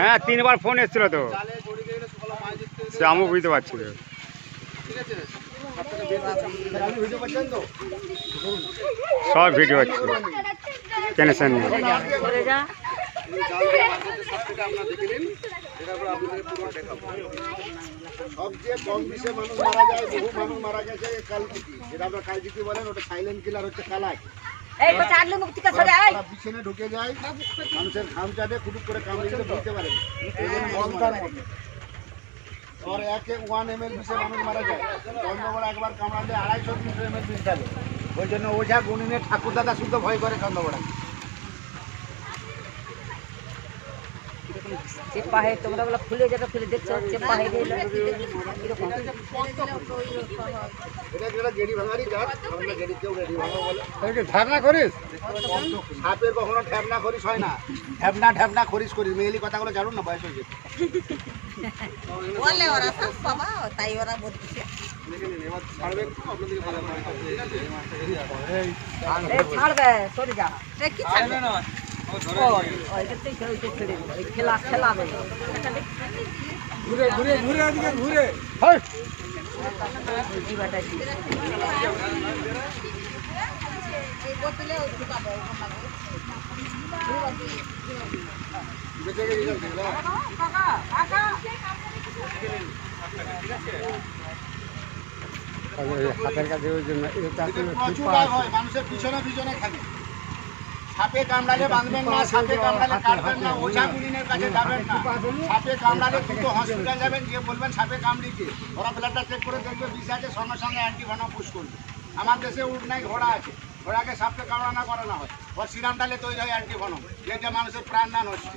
হ্যাঁ তিনবার ফোন এসেছিল তো। সে আমিও বুঝতে পারছি তো। সব ভিডিও হচ্ছে। টেনশন নেই। সবচেয়ে কম বিষে মানুষ মারা যায় বহু মানুষ মারা গেছে কালকিটি যেটা আমরা কালকিটি বলেন ওটা সাইলেন্ট কিলার হচ্ছে কালাক এই চাটলে মুক্তি বিছানে ঢুকে যায় মানুষের ঘাম চাটে কুটুক করে কামড়ে দিতে পারে এই আর একে ওয়ান এম বিষে মানুষ মারা যায়। চন্দ্রবড়া একবার কামড়ালে আড়াইশো তিনশো বিষ থাকে ওই জন্য ওঝা গুনিনে ঠাকুর দাদা শুদ্ধ ভয় করে চন্দ্রবড়া চেপা হয়ে তোমরা বলে খুলে যেটা খুলে দেখছ চেপা হয়ে গেল করিস? সাপের কখনো ঠ্যাবনা খরিস হয় না। ঠ্যাবনা ঠ্যাবনা খরিস করিস। মেয়েলি কথাগুলো জানুন না বয়স হয়েছে বলে ওরা সব বাবা তাই ওরা বলছে ছাড়বে সরে যা। কি ছাড়বে? ঘুরে ঘুরে ঘুরে এদিকে ঘুরে? হাতের কাছে ওই জন্য মানুষের পিছনে পিছনে থাকে সাপে কামড়ালে বাঁধবেন না সাপে কামড়ালে কাটবেন না ওঝা গুলিনের কাছে যাবেন না। সাপে কামড়ালে দ্রুত হসপিটাল যাবেন গিয়ে বলবেন সাপে কামড়িয়েছে ওরা ব্লাডটা চেক করে দেখবে বিষ আছে সঙ্গে সঙ্গে অ্যান্টিভেনম পুশ করবে। আমার দেশে উঠ নাই ঘোড়া আছে। ঘোড়াকে সাপকে কামড়ানো করানো হয়। ওর সিরাম ডালে তৈরি হয় অ্যান্টিভেনম যেটা মানুষের প্রাণদান হচ্ছে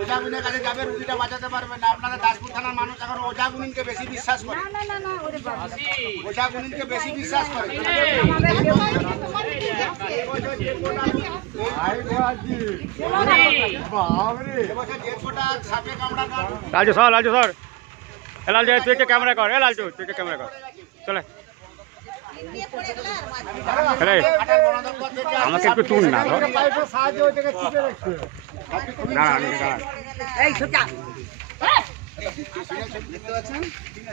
ওঝা গুলিনের কাছে যাবে রুগীটা বাঁচাতে পারবে না। আপনারা দাসপুর থানার মানুষ এখন ওঝা গুলিনকে বেশি বিশ্বাস করে। ওঝা গুলিনকে বেশি বিশ্বাস করে। লালটু সর লালটু সর। এ লালটু তুই কে ক্যামেরা কর এ লালটু তুই কে ক্যামেরা কর। চলে। আমাকে একটু তুল না ধর। না না না এই সোজা। দেখতে পাচ্ছেন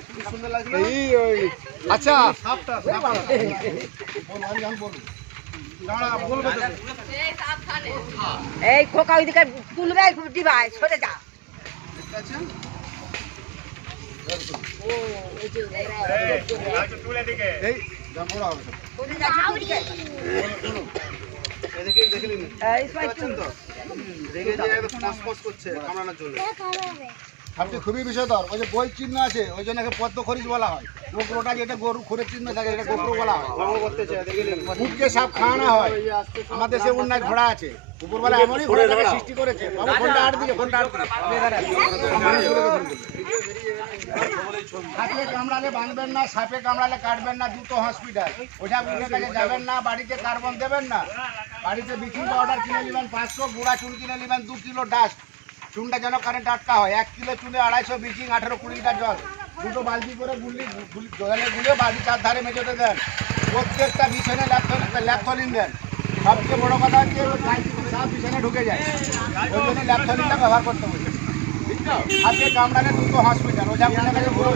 কি সুন্দর লাগছে আচ্ছা এই খোকা ওইদিকে তুলবে দিবাই সরে যা তুলে দিকে এই সবাই তুল সাপটি খুবই বিষয়ধর ওই যে বই চিহ্ন আছে, ওই জন্য পদ্ম খরিস বলা হয়। গোকরোটা যেটা গরু খরের চিহ্ন থাকে এটা গোকরো বলা হয়। উঠকে সাপ খাওয়ানো হয়। আমাদের দেশে অন্যায় ঘোড়া আছে। উপরবেলা এমনই ঘোড়াটাকে সৃষ্টি করেছে। বাবু ফোনটা আট দিকে দেখুন। সাপে কামড়ালে বাঁধবেন না, সাপে কামড়ালে কাটবেন না দুটো হসপিটাল। বুঝের কাছে যাবেন না, বাড়িতে কার্বন দেবেন না। বাড়িতে ব্লিচিং পাউডার কিনে নেবেন, পাঁচশো গুঁড়া চুন কিনে নেবেন, দু কিলো ডাস্ট। চুনটা যেন কারেন্ট আটকা হয়। এক কিলো চুনে আড়াইশো ব্লিচিং আঠেরো কুড়ি লিটার জল। দুটো বালতি করে গুলি জলে গুলে বাড়ি চার ধারে মেঝেতে দেন। প্রত্যেকটা বিছানে ল্যাপথলিন দেন। সবচেয়ে বড় কথা হচ্ছে সব বিছানে ঢুকে যায়। ওই জন্য ল্যাপথলিনটা ব্যবহার করতে বলি হাতে কামড়ালে দুটো হসপিটাল ওঝা বুঝের কাছে পুরো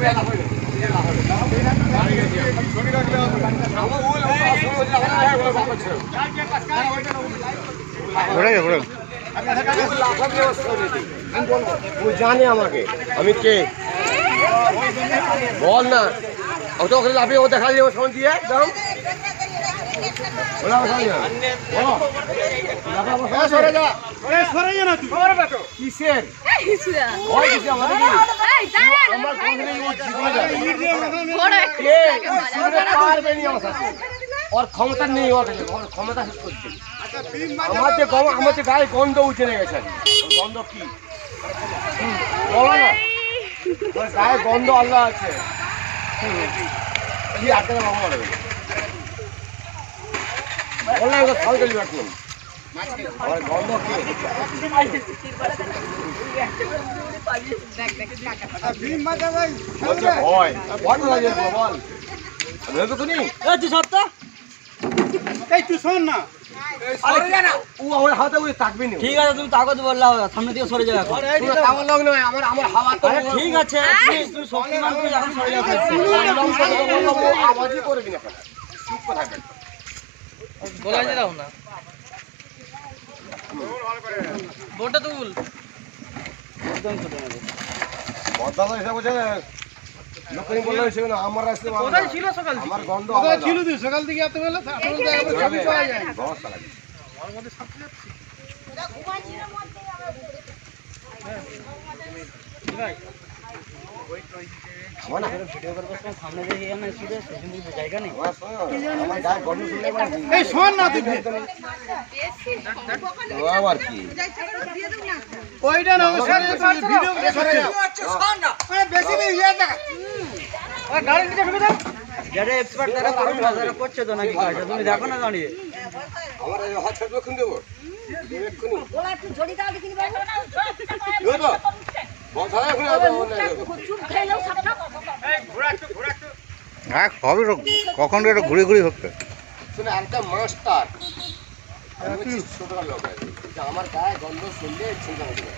ও জানে আমাকে। আমি কে? বল না। ও তো ওখানে লাফিয়ে ও দেখা দিয়ে। একদম ওলা ওখানে যা। বলো। লাফা বসা আছে? কিসের? ভয় কিসে আমাদের কি? আমার কোনদিনই ও জীবনে যাবে কে? জীবনে পারবে নি আমার সাথে। ওর ক্ষমতা নেই ওর ক্ষমতা শেষ করছে। আমার যে আমার যে গায়ে গন্ধ উঠে গেছে। গন্ধ কি? বলো না। গায়ে গন্ধ আল্লাহ আছে। কি আটকে বাবা বললাম খাল গেলি গন্ধ কি? ভয়। ভয় যাবে বল। ভেবে তো ঠিক আছে তুমি তাকত বললা সামনে দিকে সরে যাও আমার লোক নয় আমার আমার হাওয়া তো ঠিক আছে তুমি তুমি শক্তিমান তুমি এখন সরে যাও। আওয়াজই করবি না চুপ করে বলাই দিলাম না। বোটা তুল বদলা হিসাবে বলছে লোকই বলল হিসেবে না আবার কি? ওইটা না বেশি বেশি দেখা গাড়ি যারা এক্সপার্ট তারা করুন না তারা করছে তো নাকি কাজটা তুমি দেখো না দাঁড়িয়ে আমার এই হাত ছাড়বে এক্ষুনি দেবো। দেবো এক্ষুনি। ওলা একটু জড়ি দাও দেখি দেবো তো? বল ছাড়া এক্ষুনি আর দেবো না, দেবো। চুপ খেলেও সাপটা হ্যাঁ কখন একটু ঘুরে ঘুরে হচ্ছে শুনে একটা মাস্টার আমার গায়ে গন্ধ শুনলে চিন্তা করবে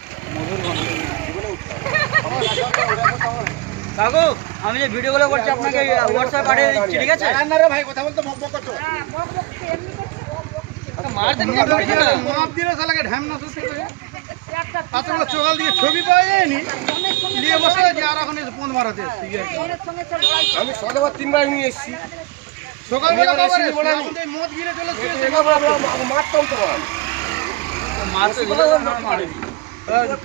জীবনে উঠতে হবে। আমার রাখা তো ওরা তো আমার- কাকু আমি যে ভিডিওগুলো করছি আপনাকে হোয়াটসঅ্যাপ পাঠিয়ে দিচ্ছি ঠিক আছে? না রে ভাই কথা বলতে বক বক করছ। মার দেন মাপ দিলে শালাকে ঢ্যাম না আচ্ছা দিয়ে ছবি পাওয়া যায়নি। নিয়ে বসে আছে আর এখন এসে পোঁদ মারাতে আমি সদাবার তিনবার নিয়ে এসেছি। সকালবেলা মদ গিরে চলে মারতাম তো।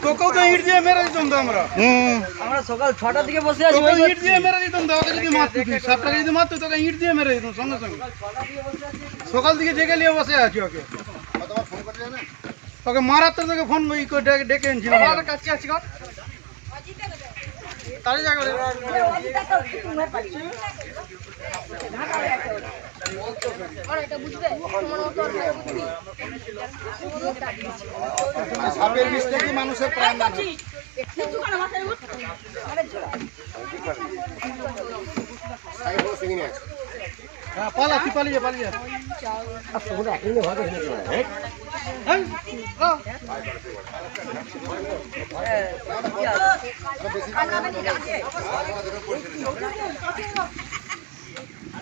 তোকেও তো ইট দিয়ে মেরে দিতাম তো আমরা। আমরা সকাল ছটার দিকে বসে আছি তোকে ইট দিয়ে মেরে দিতাম তো ওকে যদি মারতি তুই। সাপটাকে যদি মারতো তোকে ইট দিয়ে মেরে দিতাম সঙ্গে সঙ্গে। সকাল থেকে জেগে নিয়ে বসে আছি ওকে। ওকে মারার তো তোকে ফোন ই করে ডেকে- ডেকে এনেছিলাম কাছে আছি তাহলে যাবে অজিতা তো তোমার পাচ্ছি সাপের বিষ থেকে মানুষের প্রাণ। হ্যাঁ পালা তুই পালিয়ে পালিয়ে আর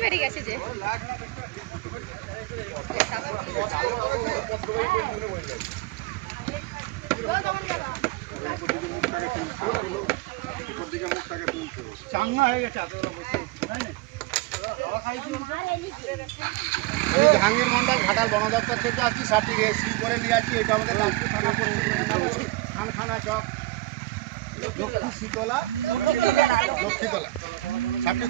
হয়ে গেছে যে চাঙ্গা হয়ে গেছে এতগুলো বসে তাই না? মন্ডল, ঘাটাল বন দপ্তর থেকে আছি সাপটি সি করে নিয়ে আছি এটা আমাদের রাজপুর থানা পরিচালনা খানখানা চক শীতলা লক্ষ্মীতলা সাপটি